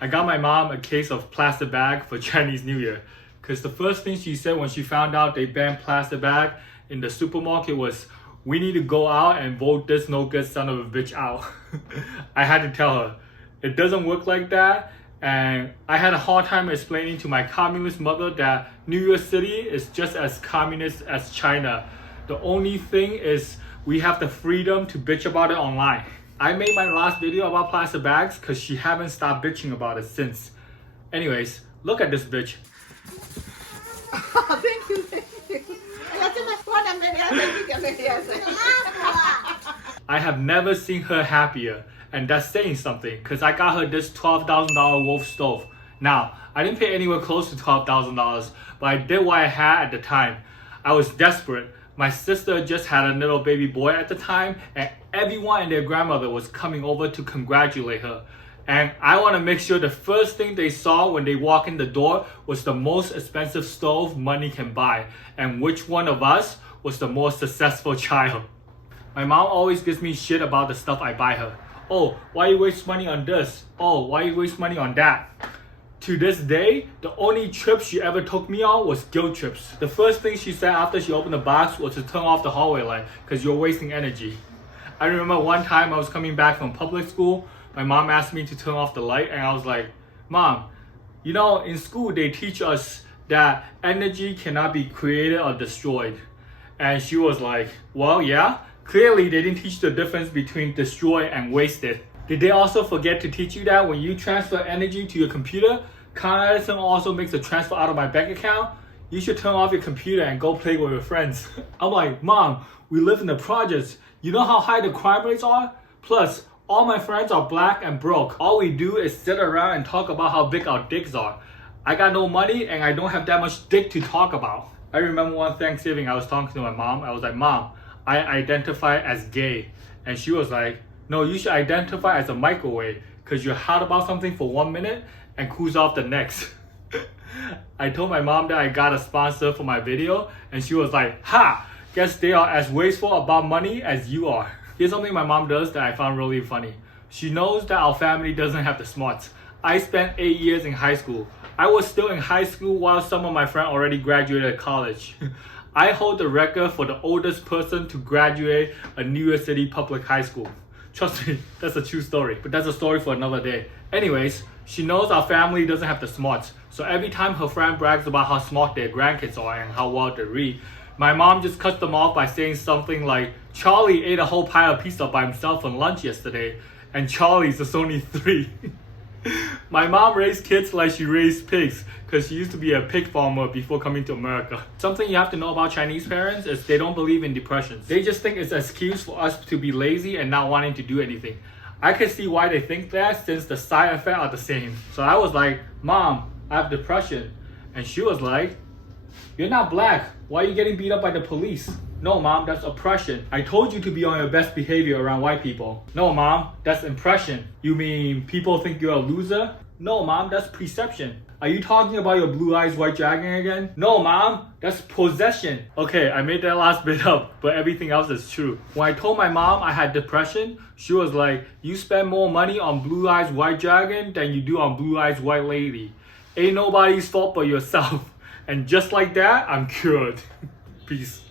I got my mom a case of plastic bag for Chinese New Year. Because the first thing she said when she found out they banned plastic bag in the supermarket was, we need to go out and vote this no good son of a bitch out. I had to tell her, it doesn't work like that. And I had a hard time explaining to my communist mother that New York City is just as communist as China. The only thing is we have the freedom to bitch about it online. I made my last video about plastic bags because she haven't stopped bitching about it since. Anyways, look at this bitch. Oh, thank you, thank you. I have never seen her happier, and that's saying something because I got her this $12,000 Wolf stove. Now, I didn't pay anywhere close to $12,000, but I did what I had at the time. I was desperate. My sister just had a little baby boy at the time, and everyone and their grandmother was coming over to congratulate her. And I want to make sure the first thing they saw when they walk in the door was the most expensive stove money can buy, and which one of us was the more successful child. My mom always gives me shit about the stuff I buy her. Oh, why you waste money on this? Oh, why you waste money on that? To this day, the only trip she ever took me on was guilt trips. The first thing she said after she opened the box was to turn off the hallway light because you're wasting energy. I remember one time I was coming back from public school, my mom asked me to turn off the light and I was like, Mom, you know, in school they teach us that energy cannot be created or destroyed. And she was like, well, yeah, clearly they didn't teach the difference between destroy and wasted. Did they also forget to teach you that when you transfer energy to your computer, Con Edison also makes a transfer out of my bank account? You should turn off your computer and go play with your friends. I'm like, Mom, we live in the projects. You know how high the crime rates are? Plus, all my friends are black and broke. All we do is sit around and talk about how big our dicks are. I got no money and I don't have that much dick to talk about. I remember one Thanksgiving I was talking to my mom. I was like, Mom, I identify as gay. And she was like, no, you should identify as a microwave because you're hot about something for 1 minute and cools off the next. I told my mom that I got a sponsor for my video and she was like, ha, guess they are as wasteful about money as you are. Here's something my mom does that I found really funny. She knows that our family doesn't have the smarts. I spent 8 years in high school. I was still in high school while some of my friends already graduated college. I hold the record for the oldest person to graduate a New York City public high school. Trust me, that's a true story, but that's a story for another day. Anyways, she knows our family doesn't have the smarts, so every time her friend brags about how smart their grandkids are and how well they read, my mom just cuts them off by saying something like, Charlie ate a whole pile of pizza by himself for lunch yesterday, and Charlie's is only 3. My mom raised kids like she raised pigs because she used to be a pig farmer before coming to America. Something you have to know about Chinese parents is they don't believe in depressions. They just think it's an excuse for us to be lazy and not wanting to do anything. I can see why they think that since the side effects are the same. So I was like, Mom, I have depression. And she was like, you're not black. Why are you getting beat up by the police? No, Mom, that's oppression. I told you to be on your best behavior around white people. No, Mom, that's impression. You mean people think you're a loser? No, Mom, that's perception. Are you talking about your blue eyes white dragon again? No, Mom, that's possession. Okay, I made that last bit up, but everything else is true. When I told my mom I had depression, she was like, you spend more money on blue eyes white dragon than you do on blue eyes white lady. Ain't nobody's fault but yourself. And just like that, I'm cured. Peace.